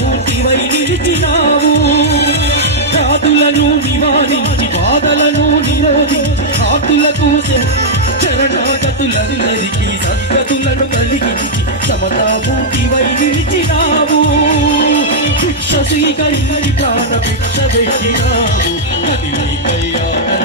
మూర్తివై నిలిచినావు. రాతులను నివారించి బాధలను నిరోధించి రాతులకు చరణాగతులందరికీ సద్గతులను కలిగించి సమతాభూతివై నిలిచినావు. భిక్ష స్వీకరించి ప్రాణ భిక్ష పెట్టినావు కదివై కళ్యాణ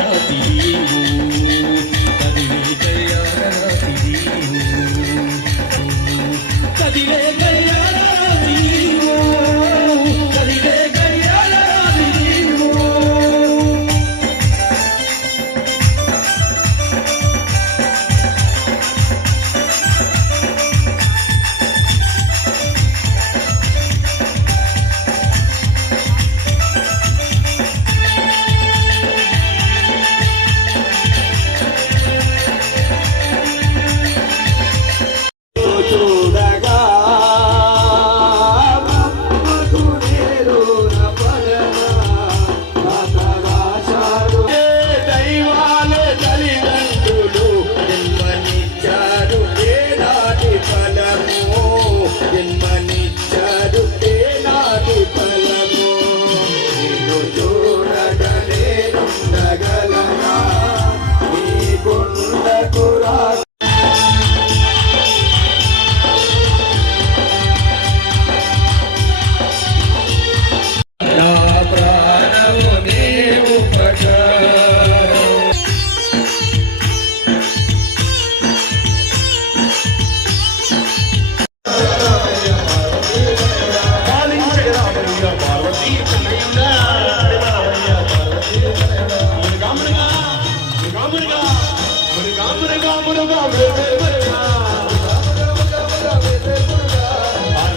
I'm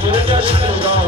gonna dash and go.